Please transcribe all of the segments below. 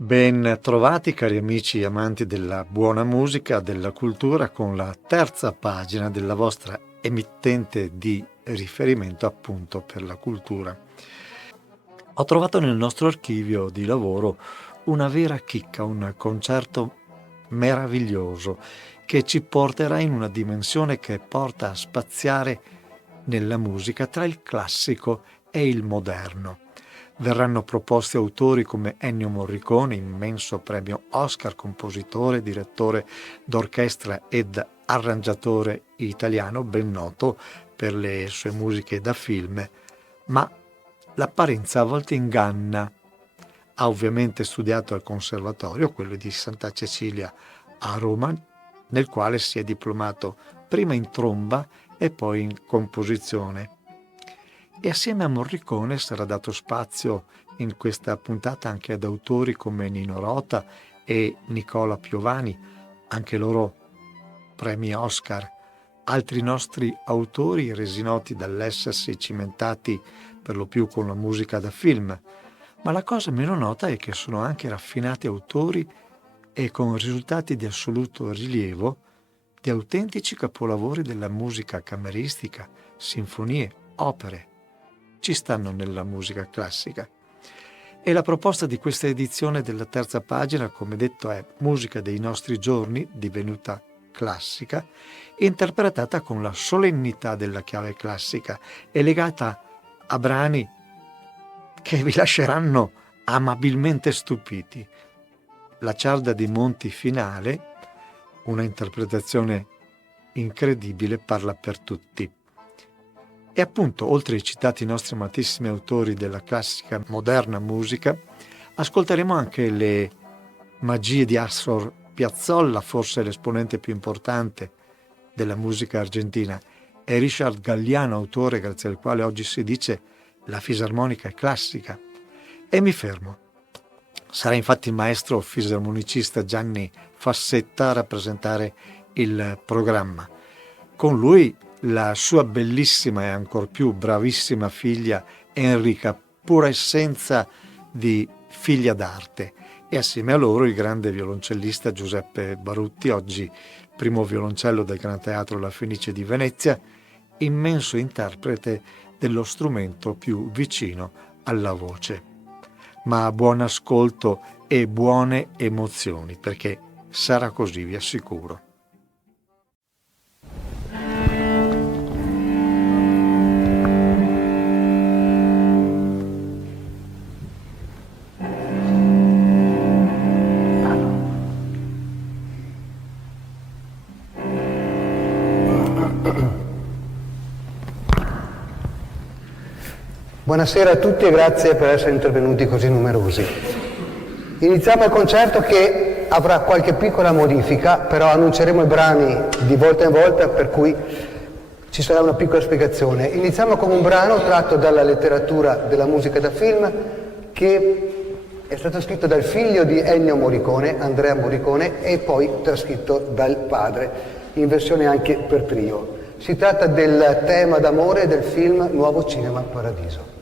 Ben trovati cari amici amanti della buona musica, della cultura, con la terza pagina della vostra emittente di riferimento appunto per la cultura. Ho trovato nel nostro archivio di lavoro una vera chicca, un concerto meraviglioso che ci porterà in una dimensione che porta a spaziare nella musica tra il classico e il moderno. Verranno proposti autori come Ennio Morricone, immenso premio Oscar, compositore, direttore d'orchestra ed arrangiatore italiano, ben noto per le sue musiche da film, ma l'apparenza a volte inganna. Ha ovviamente studiato al Conservatorio, quello di Santa Cecilia a Roma, nel quale si è diplomato prima in tromba e poi in composizione. E assieme a Morricone sarà dato spazio in questa puntata anche ad autori come Nino Rota e Nicola Piovani, anche loro premi Oscar, altri nostri autori resi noti dall'essersi cimentati per lo più con la musica da film, ma la cosa meno nota è che sono anche raffinati autori e con risultati di assoluto rilievo di autentici capolavori della musica cameristica, sinfonie, opere. Ci stanno nella musica classica. E la proposta di questa edizione della terza pagina, come detto, è musica dei nostri giorni, divenuta classica, interpretata con la solennità della chiave classica e legata a brani che vi lasceranno amabilmente stupiti. La Cialda di Monti finale, una interpretazione incredibile, parla per tutti. E appunto, oltre ai citati nostri amatissimi autori della classica moderna musica, ascolteremo anche le magie di Astor Piazzolla, forse l'esponente più importante della musica argentina, e Richard Galliano, autore grazie al quale oggi si dice la fisarmonica è classica. E mi fermo. Sarà infatti il maestro fisarmonicista Gianni Fassetta a rappresentare il programma. Con lui la sua bellissima e ancor più bravissima figlia Enrica, pura essenza di figlia d'arte, e assieme a loro il grande violoncellista Giuseppe Barutti, oggi primo violoncello del Gran Teatro La Fenice di Venezia, immenso interprete dello strumento più vicino alla voce. Ma buon ascolto e buone emozioni, perché sarà così, vi assicuro. Buonasera a tutti e grazie per essere intervenuti così numerosi. Iniziamo il concerto che avrà qualche piccola modifica, però annunceremo i brani di volta in volta, per cui ci sarà una piccola spiegazione. Iniziamo con un brano tratto dalla letteratura della musica da film che è stato scritto dal figlio di Ennio Morricone, Andrea Morricone, e poi trascritto dal padre, in versione anche per trio. Si tratta del tema d'amore del film Nuovo Cinema Paradiso.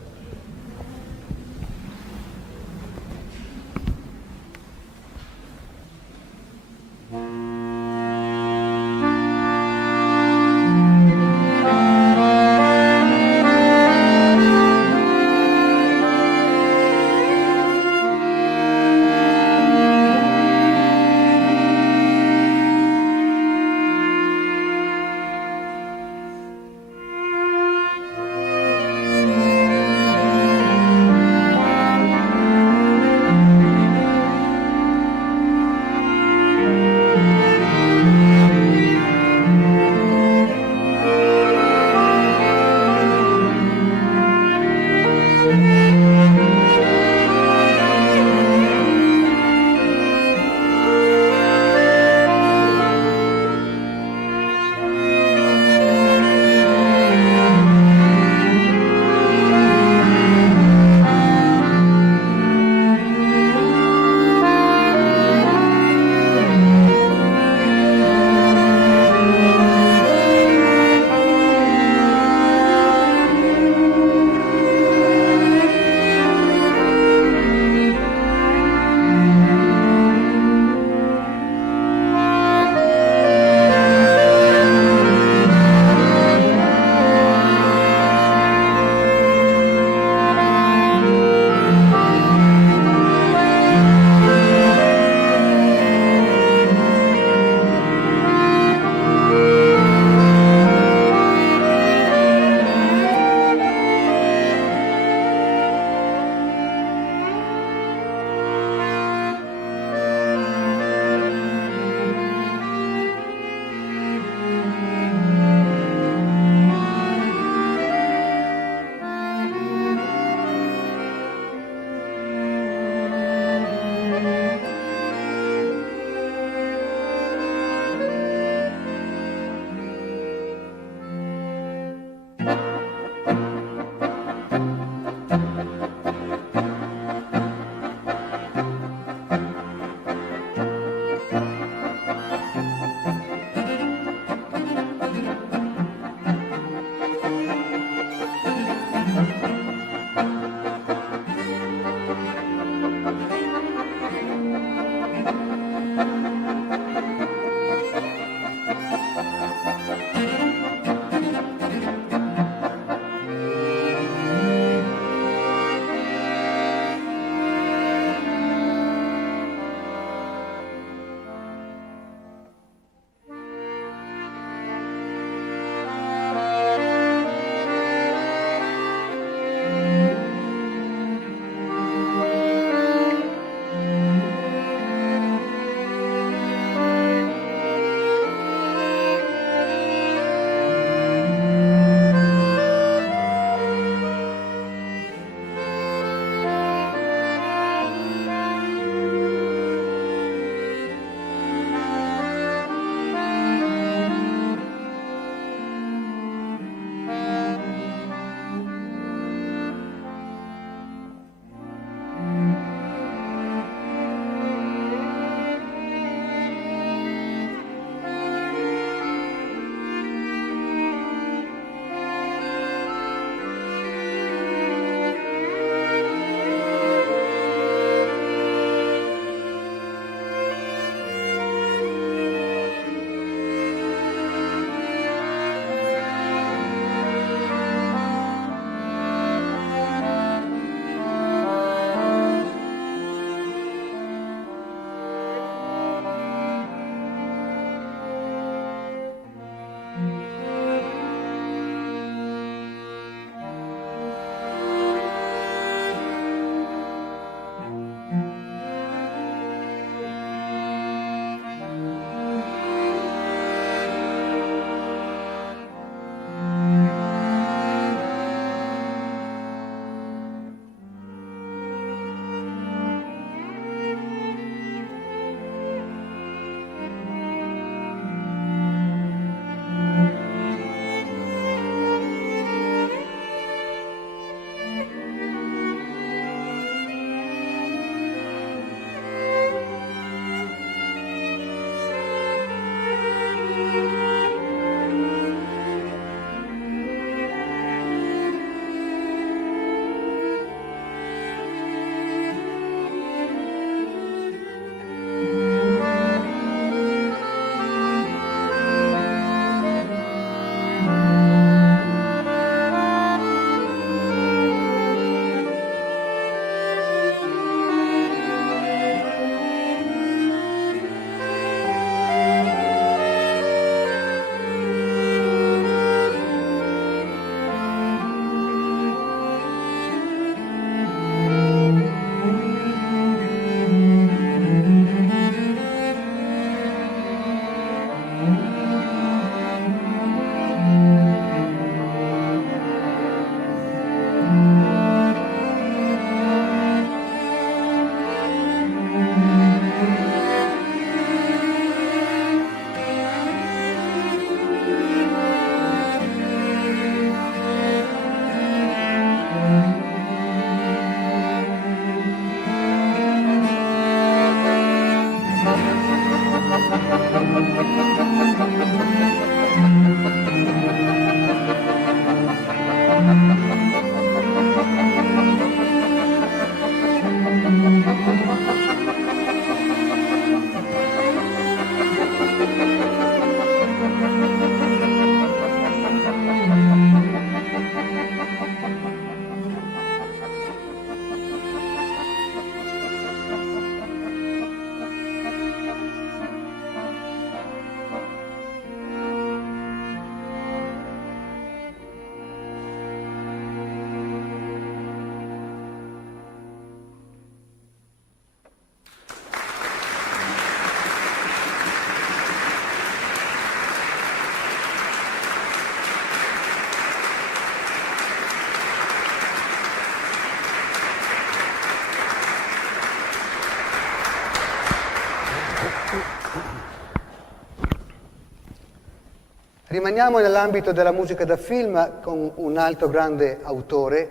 Rimaniamo nell'ambito della musica da film con un altro grande autore,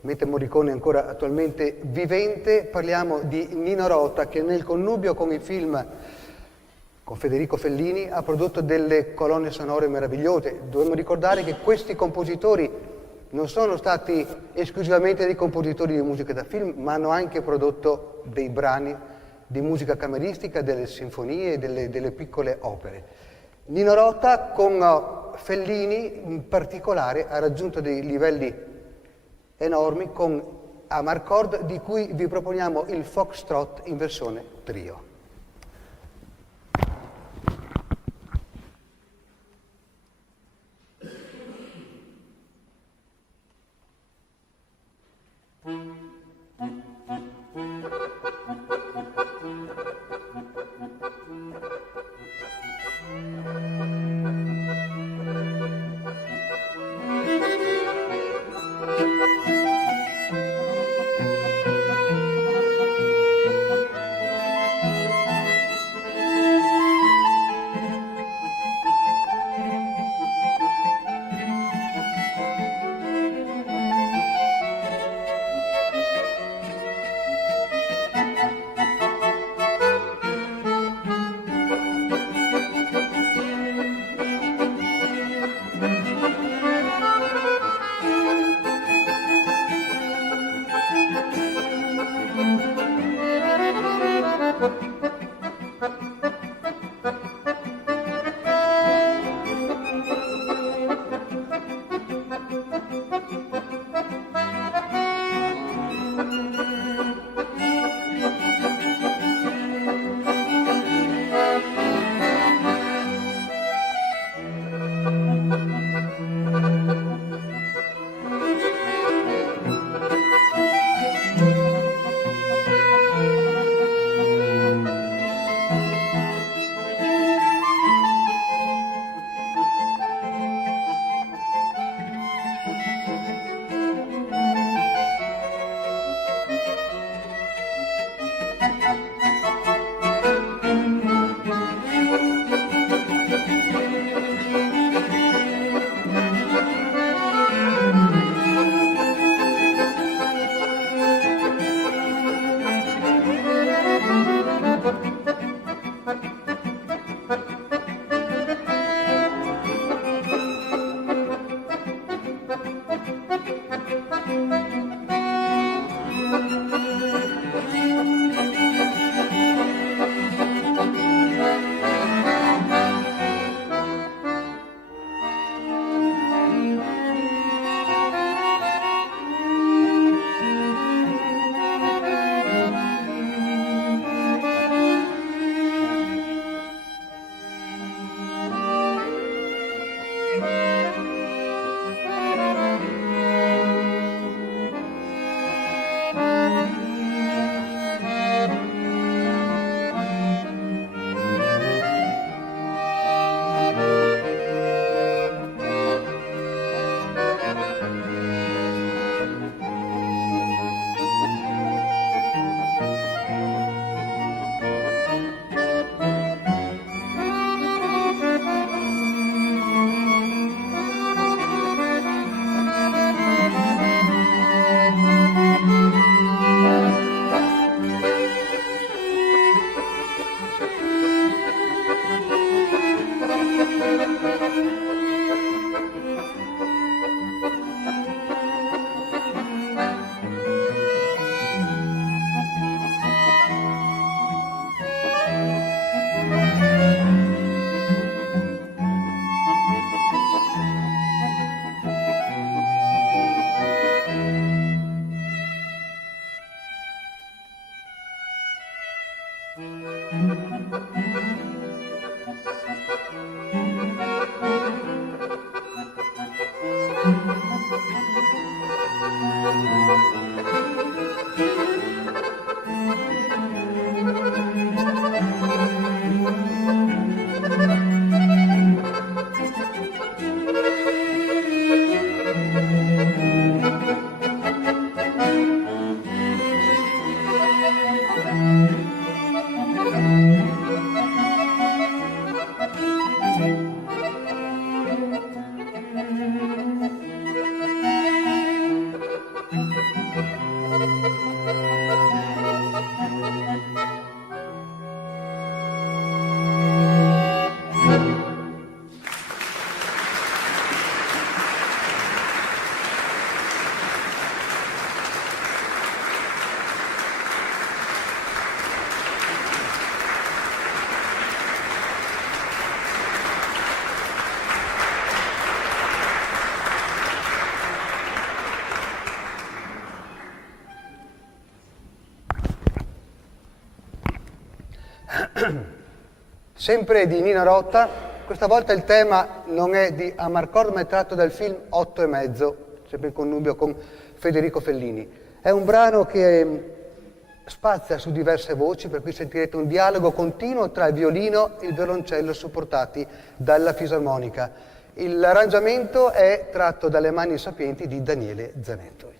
mentre Morricone è ancora attualmente vivente. Parliamo di Nino Rota, che nel connubio con il film con Federico Fellini ha prodotto delle colonne sonore meravigliose. Dobbiamo ricordare che questi compositori non sono stati esclusivamente dei compositori di musica da film, ma hanno anche prodotto dei brani di musica cameristica, delle sinfonie, delle piccole opere. Nino Rota con Fellini in particolare ha raggiunto dei livelli enormi con Amarcord, di cui vi proponiamo il Foxtrot in versione trio. sempre di Nino Rota. Questa volta il tema non è di Amarcord, ma è tratto dal film 8 e mezzo, sempre in connubio con Federico Fellini. È un brano che spazia su diverse voci, per cui sentirete un dialogo continuo tra il violino e il violoncello supportati dalla fisarmonica. L'arrangiamento è tratto dalle mani sapienti di Daniele Zanettovic.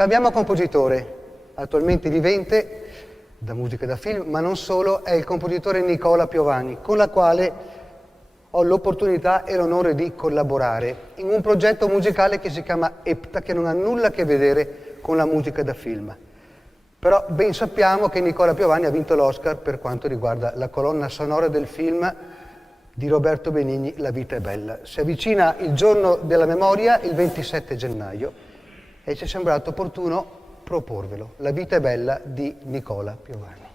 Cambiamo compositore, attualmente vivente, da musica da film, ma non solo, è il compositore Nicola Piovani, con la quale ho l'opportunità e l'onore di collaborare in un progetto musicale che si chiama EPTA, che non ha nulla a che vedere con la musica da film. Però ben sappiamo che Nicola Piovani ha vinto l'Oscar per quanto riguarda la colonna sonora del film di Roberto Benigni, La vita è bella. Si avvicina il giorno della memoria, il 27 gennaio, e ci è sembrato opportuno proporvelo. La vita è bella di Nicola Piovani.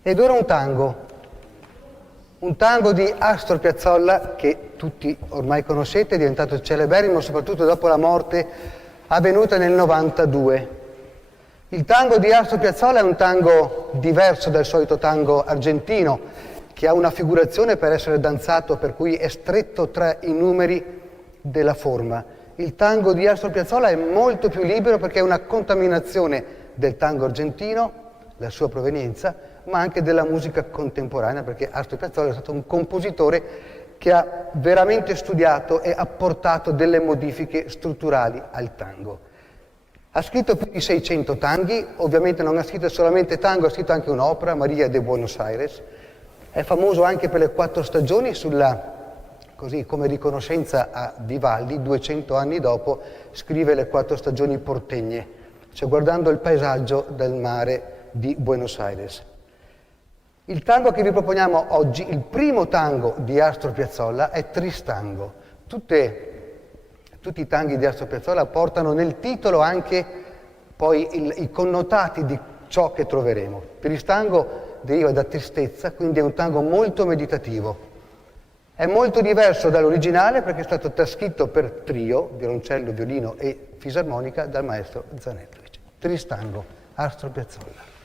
Ed ora un tango di Astor Piazzolla che tutti ormai conoscete, è diventato celeberrimo soprattutto dopo la morte avvenuta nel 92. Il tango di Astor Piazzolla è un tango diverso dal solito tango argentino, che ha una figurazione per essere danzato, per cui è stretto tra i numeri della forma. Il tango di Astor Piazzolla è molto più libero perché è una contaminazione del tango argentino, la sua provenienza, ma anche della musica contemporanea, perché Astor Piazzolla è stato un compositore che ha veramente studiato e apportato delle modifiche strutturali al tango. Ha scritto più di 600 tanghi, ovviamente non ha scritto solamente tango, ha scritto anche un'opera, Maria de Buenos Aires. È famoso anche per le 4 stagioni, così come riconoscenza a Vivaldi, 200 anni dopo, scrive le 4 stagioni portegne, cioè guardando il paesaggio del mare di Buenos Aires. Il tango che vi proponiamo oggi, il primo tango di Astor Piazzolla, è Tristango. Tutti i tanghi di Astor Piazzolla portano nel titolo anche poi i connotati di ciò che troveremo. Tristango deriva da tristezza, quindi è un tango molto meditativo. È molto diverso dall'originale perché è stato trascritto per trio, violoncello, violino e fisarmonica dal maestro Zanettovic. Tristango, Astor Piazzolla.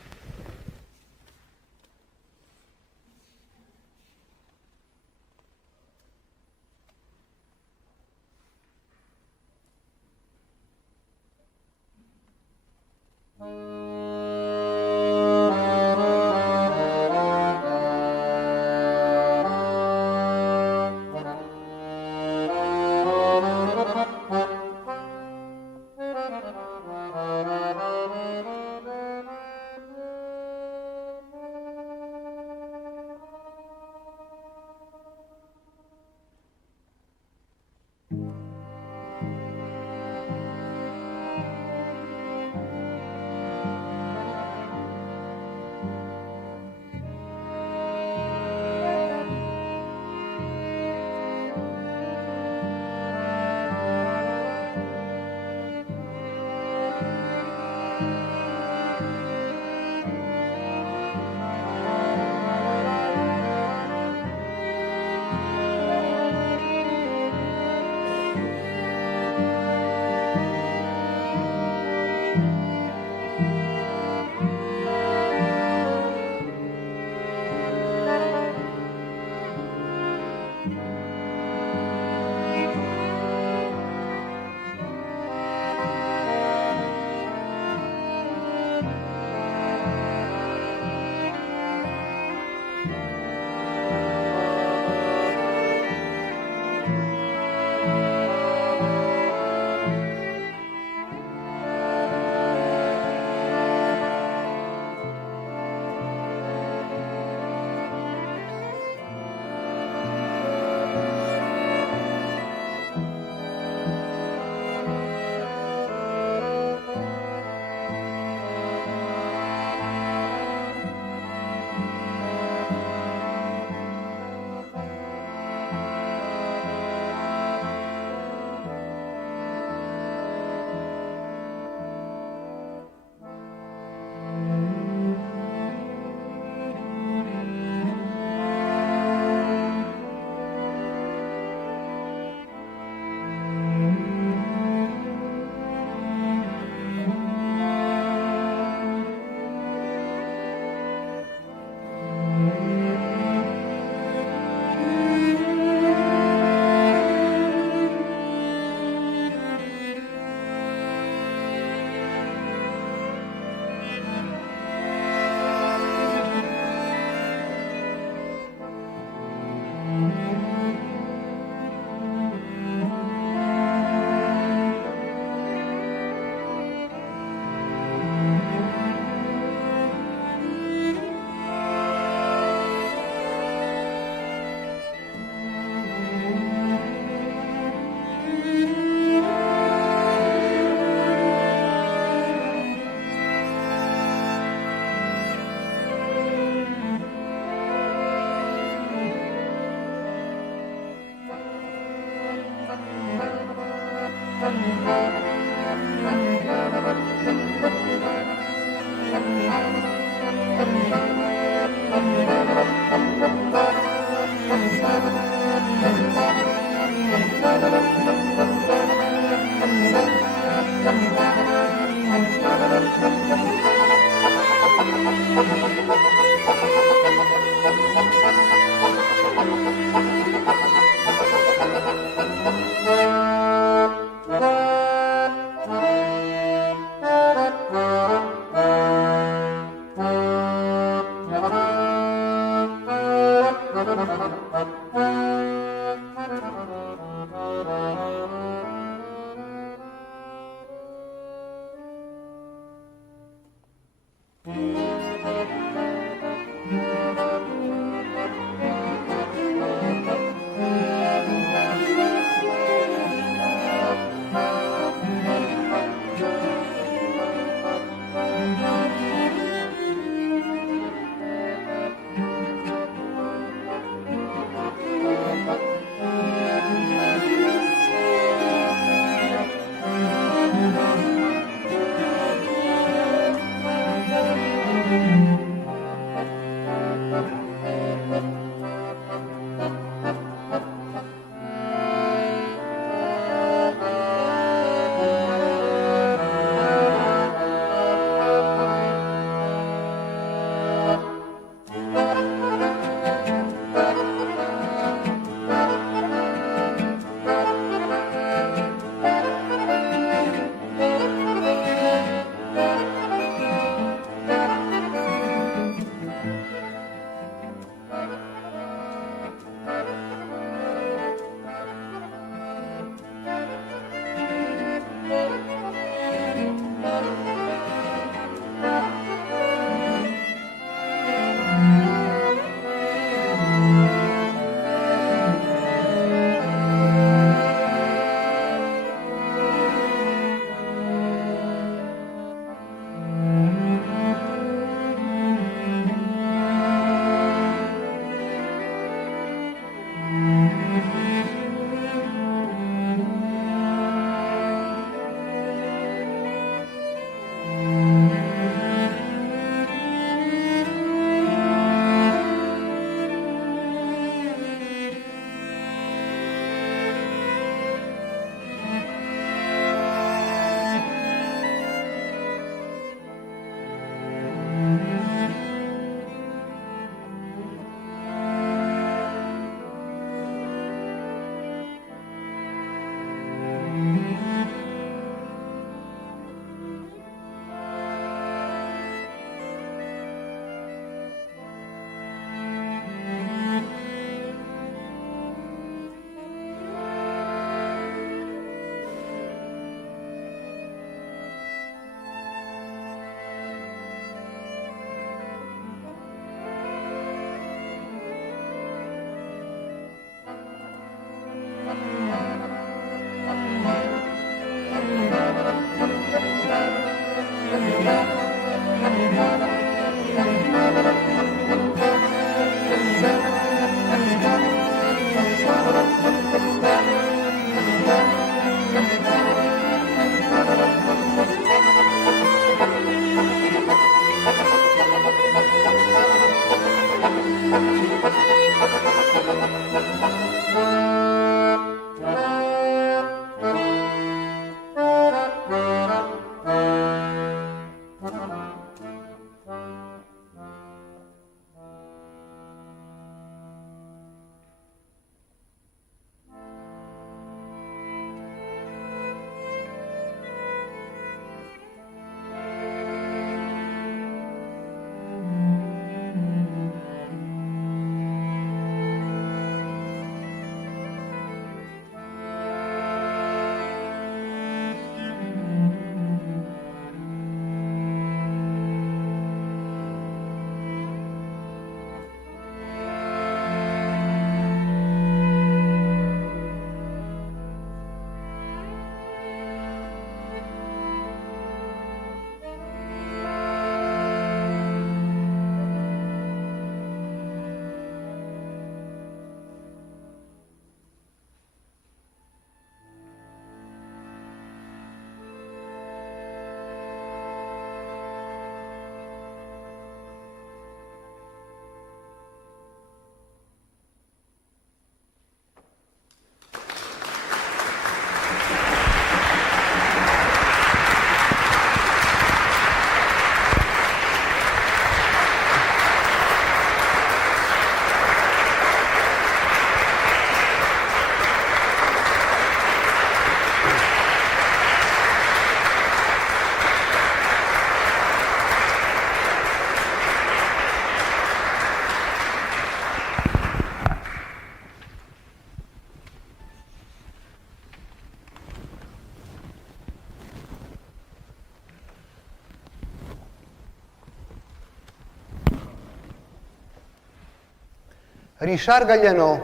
Richard Galliano,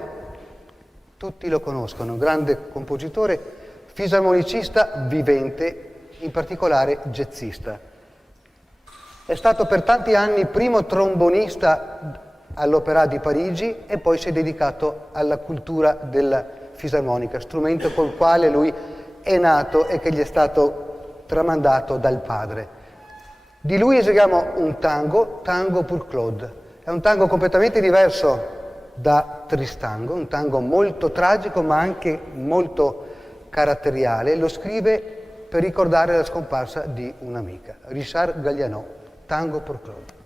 tutti lo conoscono, grande compositore, fisarmonicista vivente, in particolare jazzista. È stato per tanti anni primo trombonista all'Opéra di Parigi e poi si è dedicato alla cultura della fisarmonica, strumento col quale lui è nato e che gli è stato tramandato dal padre. Di lui eseguiamo un tango, Tango pour Claude. È un tango completamente diverso da Tristango, un tango molto tragico ma anche molto caratteriale. Lo scrive per ricordare la scomparsa di un'amica. Richard Galliano, Tango pour Claude.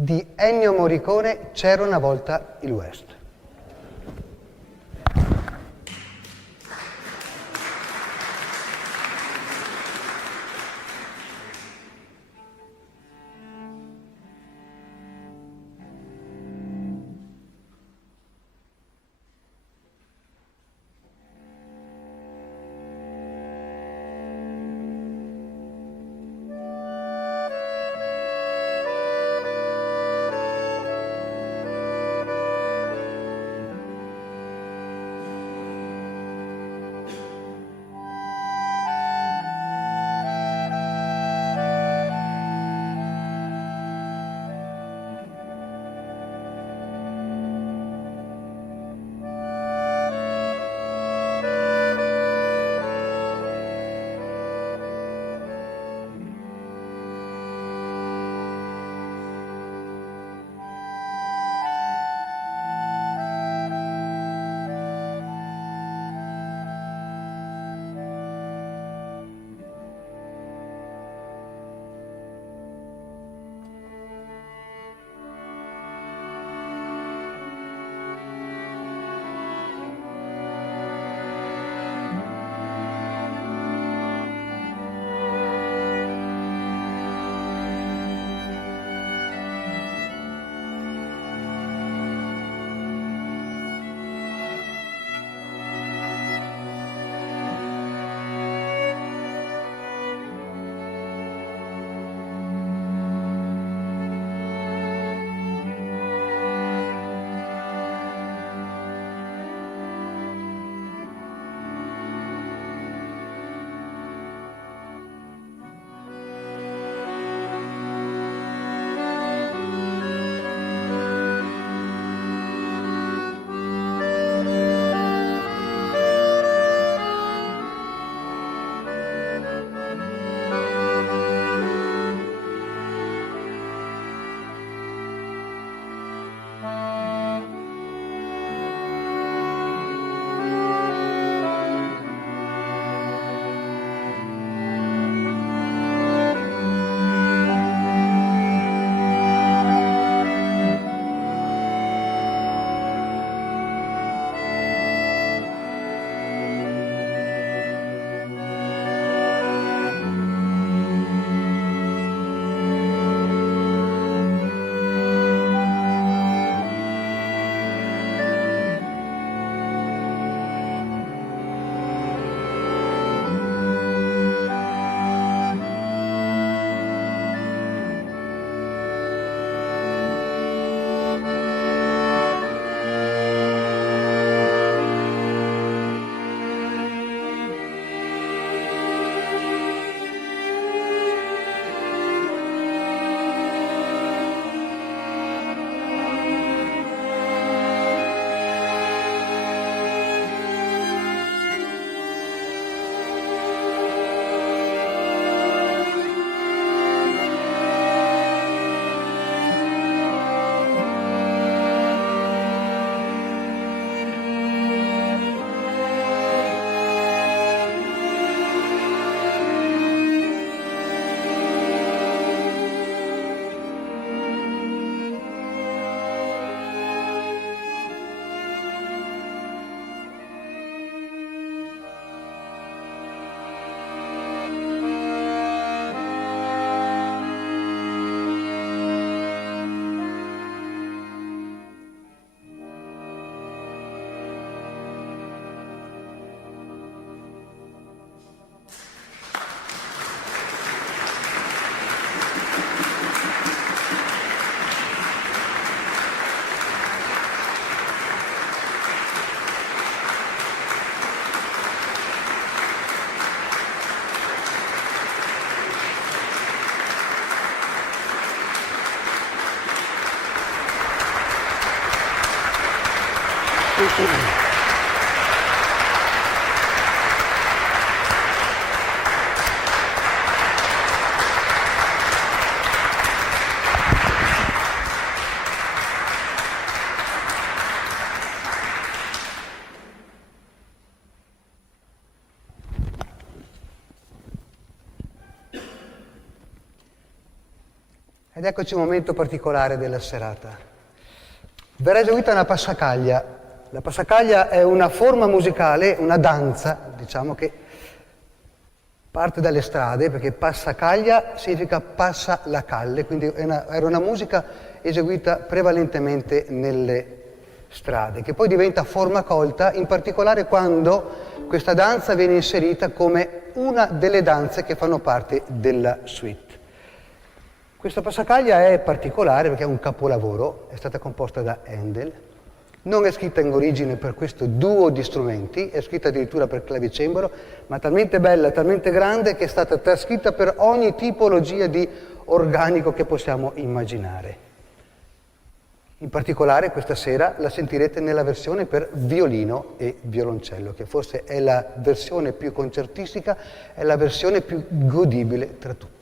Di Ennio Morricone, C'era una volta il West. Ed eccoci un momento particolare della serata. Verrà eseguita una passacaglia. La passacaglia è una forma musicale, una danza, diciamo, che parte dalle strade, perché passacaglia significa passa la calle, quindi era una musica eseguita prevalentemente nelle strade, che poi diventa forma colta, in particolare quando questa danza viene inserita come una delle danze che fanno parte della suite. Questa passacaglia è particolare perché è un capolavoro, è stata composta da Handel, non è scritta in origine per questo duo di strumenti, è scritta addirittura per clavicembalo, ma talmente bella, talmente grande che è stata trascritta per ogni tipologia di organico che possiamo immaginare. In particolare questa sera la sentirete nella versione per violino e violoncello, che forse è la versione più concertistica, è la versione più godibile tra tutte.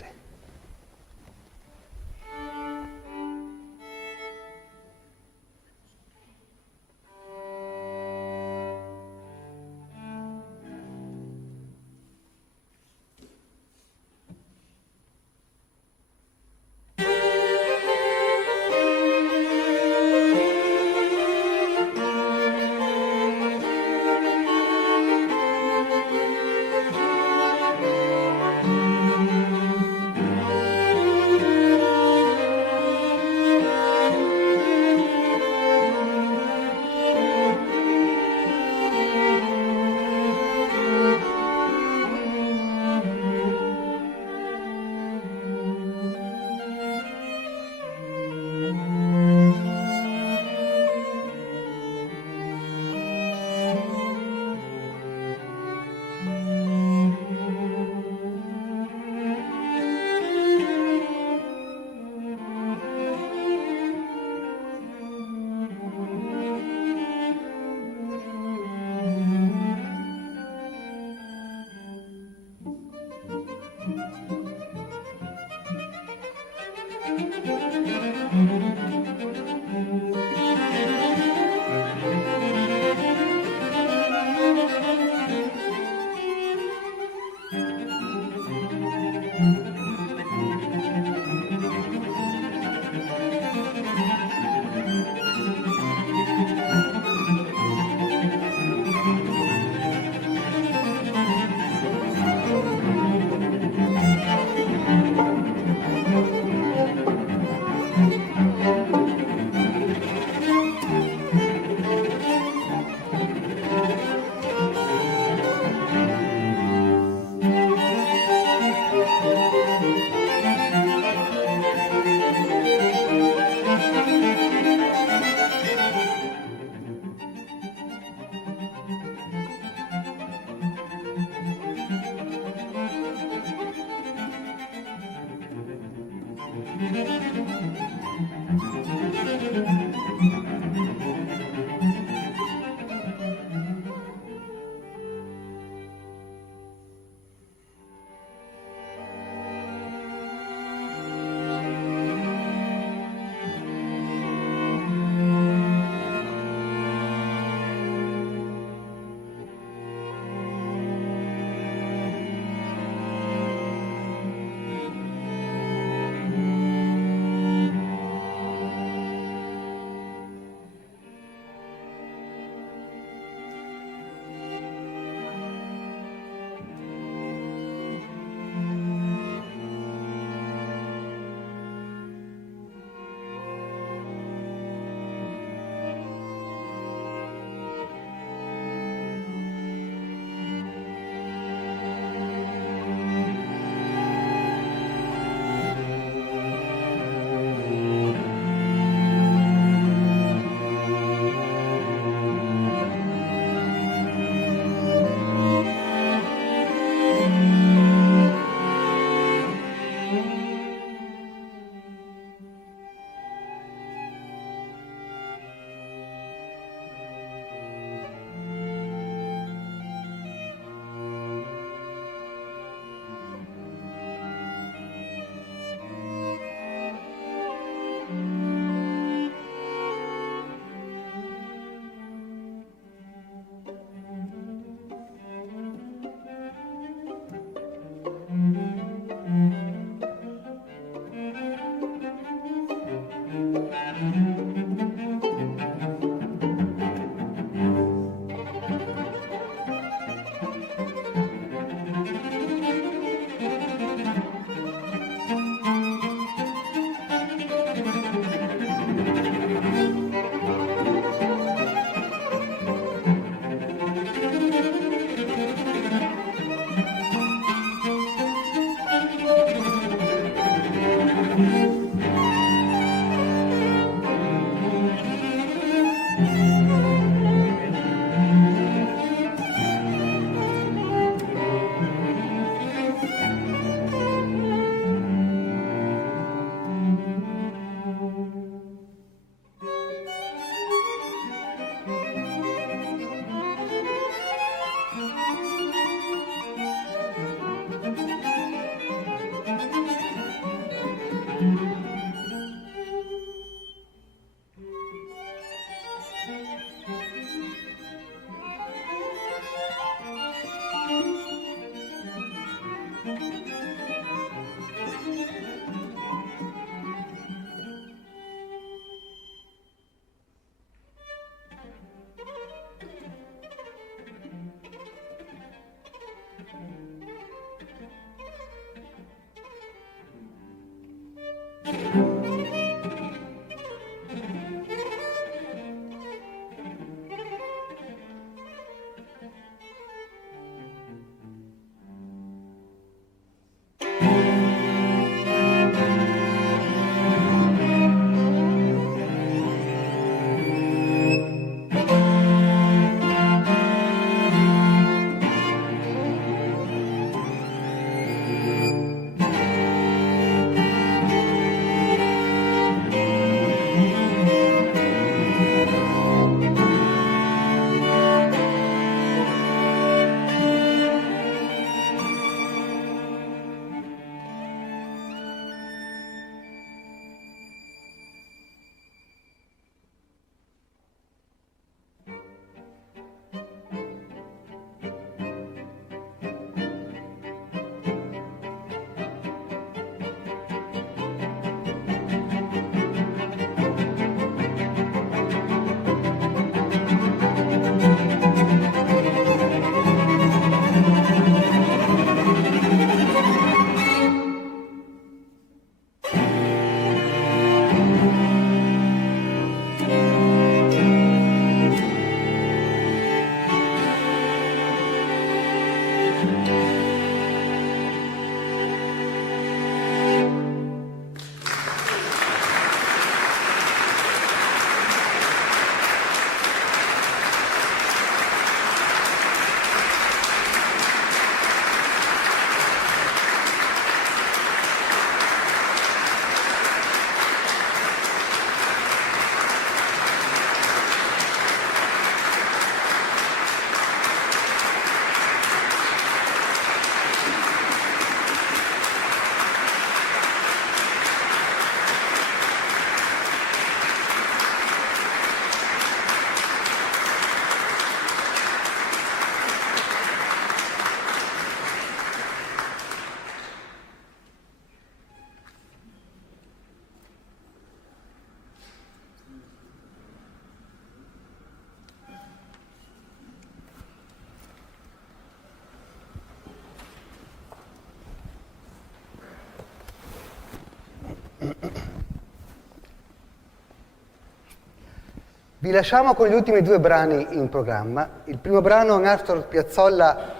Vi lasciamo con gli ultimi due brani in programma. Il primo brano, un Astor Piazzolla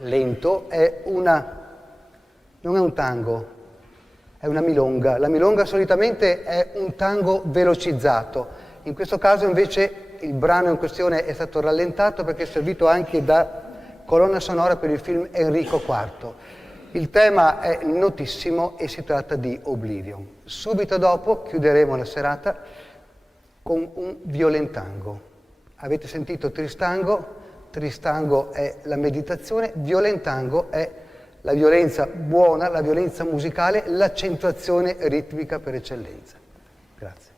lento, non è un tango, è una milonga. La milonga solitamente è un tango velocizzato. In questo caso invece il brano in questione è stato rallentato perché è servito anche da colonna sonora per il film Enrico IV. Il tema è notissimo e si tratta di Oblivion. Subito dopo chiuderemo la serata con un violentango. Avete sentito Tristango? Tristango è la meditazione, violentango è la violenza buona, la violenza musicale, l'accentuazione ritmica per eccellenza. Grazie.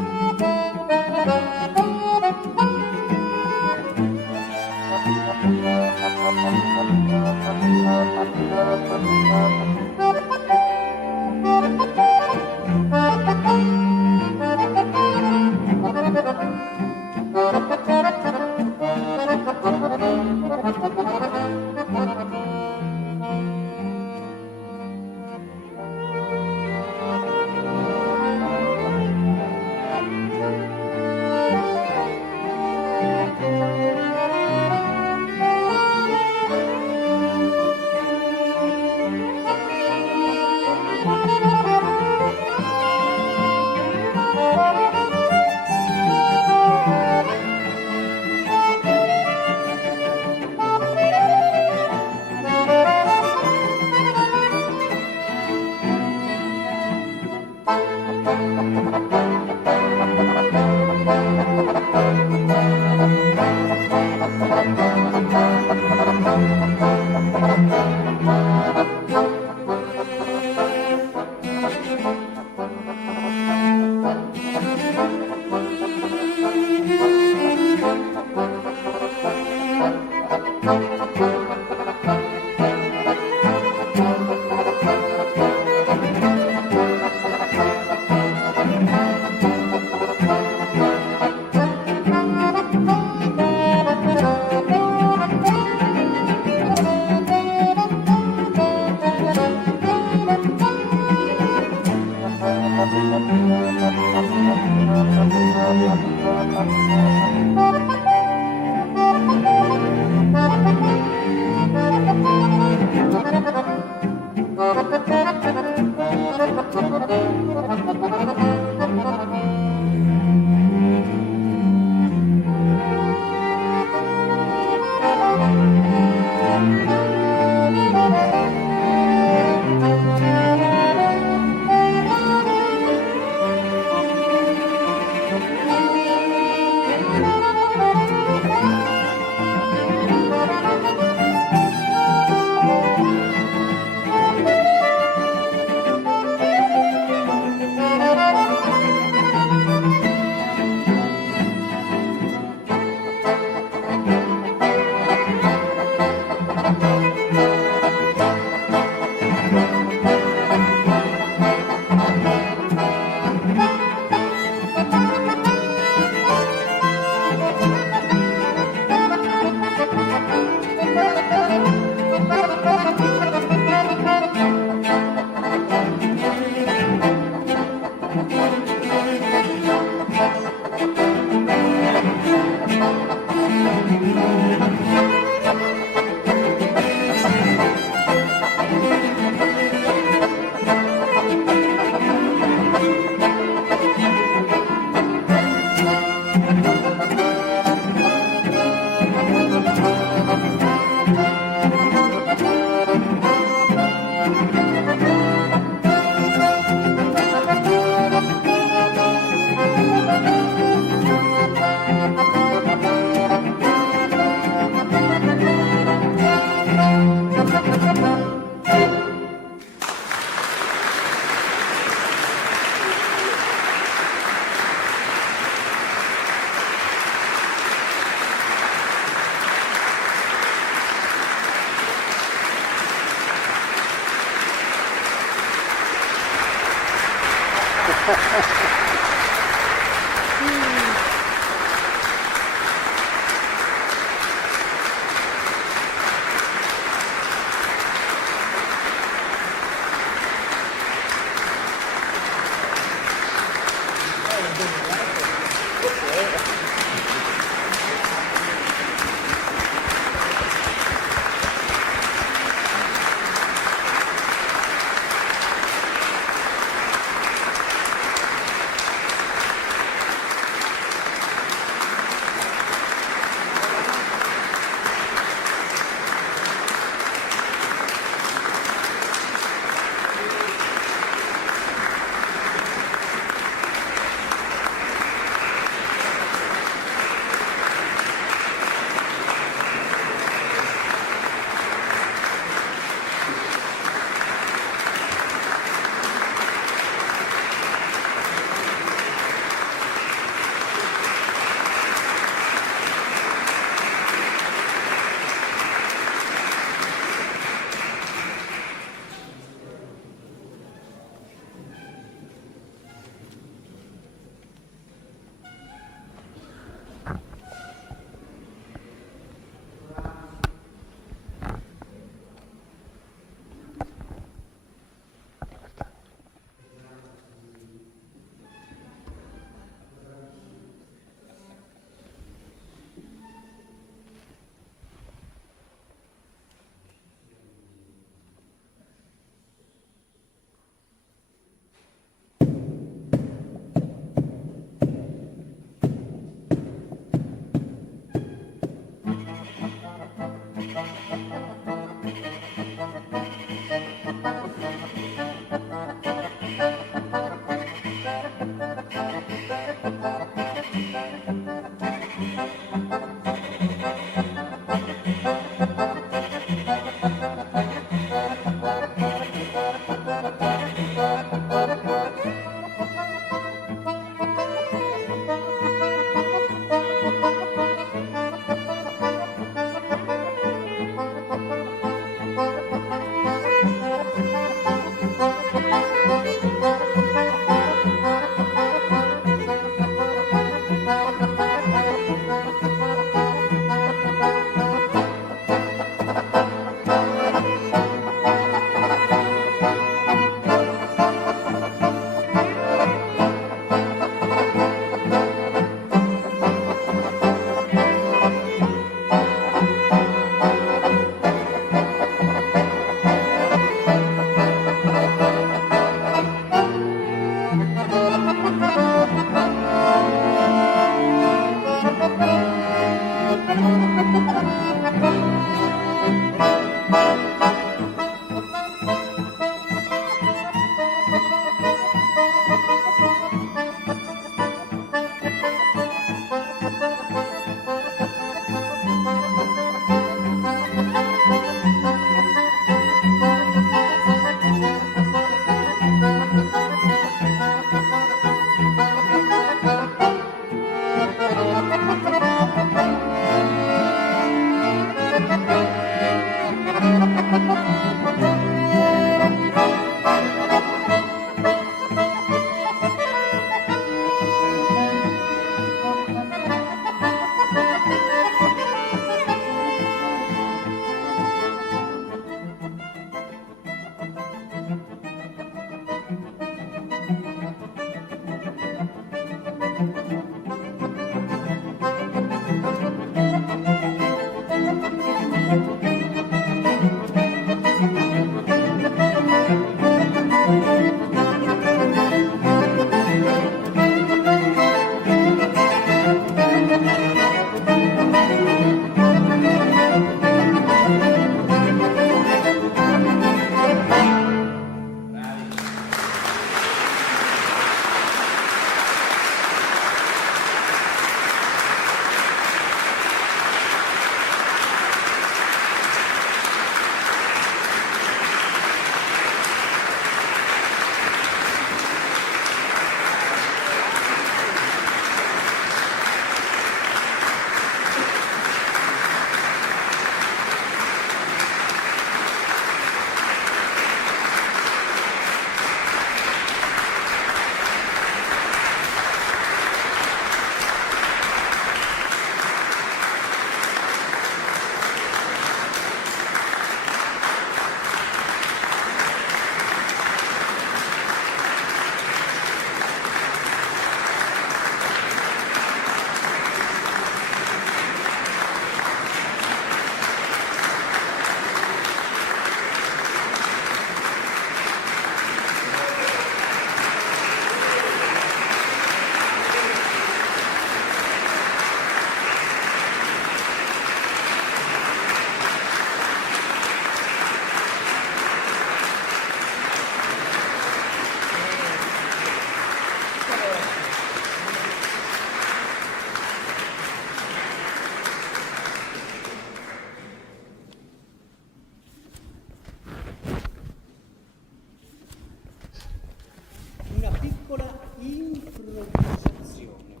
improvvisazione.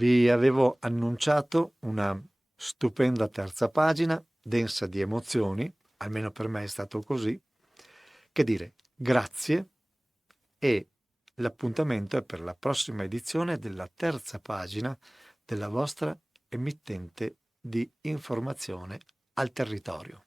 Vi avevo annunciato una stupenda terza pagina, densa di emozioni, almeno per me è stato così. Che dire, grazie, e l'appuntamento è per la prossima edizione della terza pagina della vostra emittente di informazione al territorio.